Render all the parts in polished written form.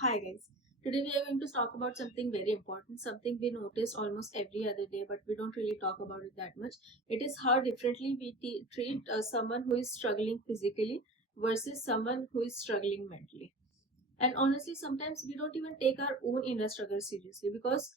Hi guys. Today we are going to talk about something very important, something we notice almost every other day, but we don't really talk about it that much. It is how differently we treat someone who is struggling physically versus someone who is struggling mentally. And honestly, sometimes we don't even take our own inner struggle seriously because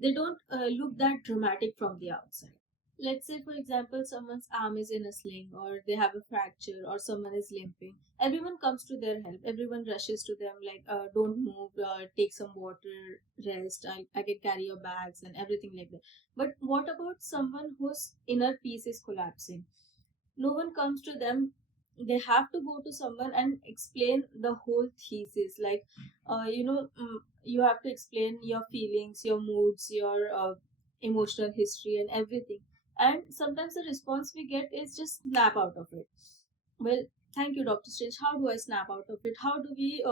they don't look that dramatic from the outside. Let's say, for example, someone's arm is in a sling, or they have a fracture, or someone is limping. Everyone comes to their help. Everyone rushes to them, like, don't move, take some water, rest, I can carry your bags, and everything like that. But what about someone whose inner peace is collapsing? No one comes to them. They have to go to someone and explain the whole thesis, like, you have to explain your feelings, your moods, your emotional history and everything. And sometimes the response we get is just snap out of it. Well, thank you, Dr. Strange. How do I snap out of it? How do we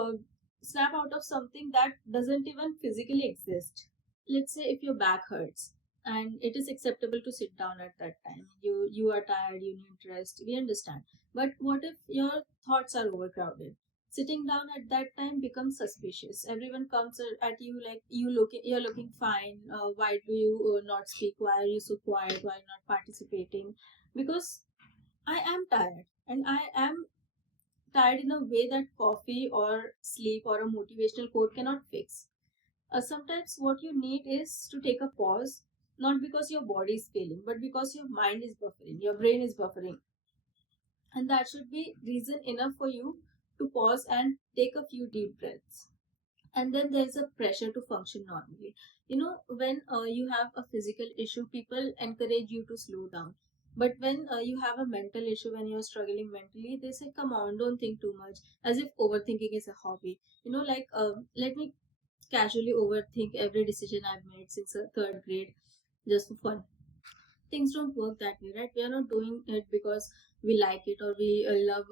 snap out of something that doesn't even physically exist? Let's say if your back hurts and it is acceptable to sit down at that time, you are tired, you need rest, we understand. But what if your thoughts are overcrowded? Sitting down at that time becomes suspicious. Everyone comes at you like, you're looking fine, why do you not speak, why are you so quiet, why are you not participating? Because I am tired, and I am tired in a way that coffee or sleep or a motivational quote cannot fix. Sometimes what you need is to take a pause, not because your body is failing, but because your mind is buffering, your brain is buffering. And that should be reason enough for you to pause and take a few deep breaths. And then there's a pressure to function normally. When you have a physical issue, people encourage you to slow down. But when you have a mental issue, when you're struggling mentally, they say, come on, don't think too much, as if overthinking is a hobby. Like, let me casually overthink every decision I've made since third grade, just for fun. Things don't work that way, right? We are not doing it because we like it or we love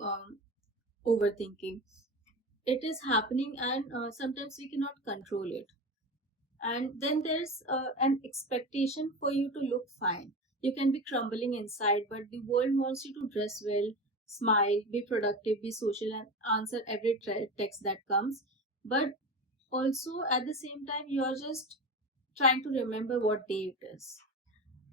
overthinking. It is happening, and sometimes we cannot control it. And then there's an expectation for you to look fine. You can be crumbling inside, but the world wants you to dress well, smile, be productive, be social, and answer every text that comes. But also at the same time, you are just trying to remember what day it is.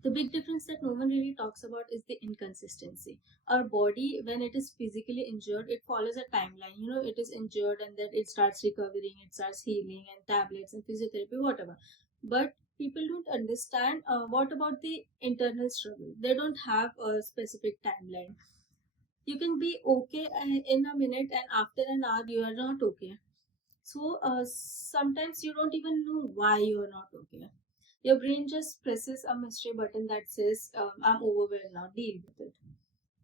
The big difference that no one really talks about is the inconsistency. Our body, when it is physically injured, it follows a timeline. It is injured and then it starts recovering, it starts healing, and tablets and physiotherapy, whatever. But people don't understand what about the internal struggle. They don't have a specific timeline. You can be okay in a minute, and after an hour, you are not okay. So sometimes you don't even know why you are not okay. Your brain just presses a mystery button that says, I'm overwhelmed now, deal with it.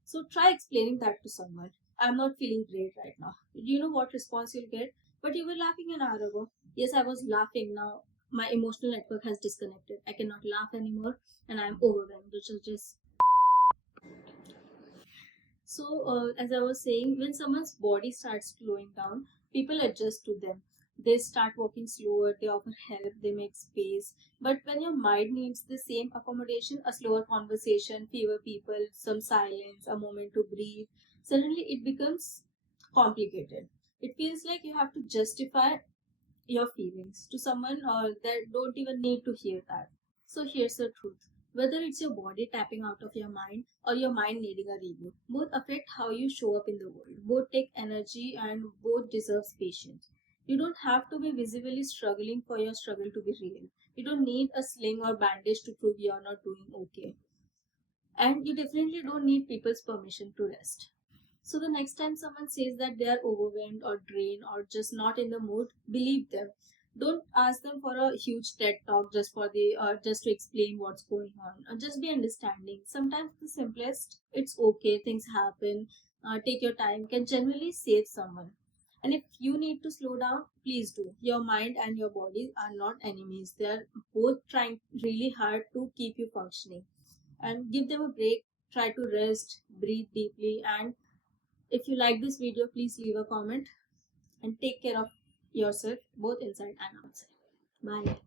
So try explaining that to someone. I'm not feeling great right now. Do you know what response you'll get? But you were laughing an hour ago. Yes, I was laughing. Now my emotional network has disconnected. I cannot laugh anymore and I'm overwhelmed, which is just. So, as I was saying, when someone's body starts slowing down, people adjust to them. They start walking slower, they offer help, they make space. But when your mind needs the same accommodation, a slower conversation, fewer people, some silence, a moment to breathe, suddenly it becomes complicated. It feels like you have to justify your feelings to someone that don't even need to hear that. So here's the truth. Whether it's your body tapping out of your mind or your mind needing a reboot, both affect how you show up in the world. Both take energy and both deserves patience. You don't have to be visibly struggling for your struggle to be real. You don't need a sling or bandage to prove you're not doing okay. And you definitely don't need people's permission to rest. So the next time someone says that they are overwhelmed or drained or just not in the mood, believe them. Don't ask them for a huge TED talk just for the just to explain what's going on. Just be understanding. Sometimes the simplest, it's okay, things happen. Take your time can generally save someone. And if you need to slow down, please do. Your mind and your body are not enemies. They are both trying really hard to keep you functioning. And give them a break. Try to rest, breathe deeply, and if you like this video, please leave a comment and take care of yourself both inside and outside. Bye.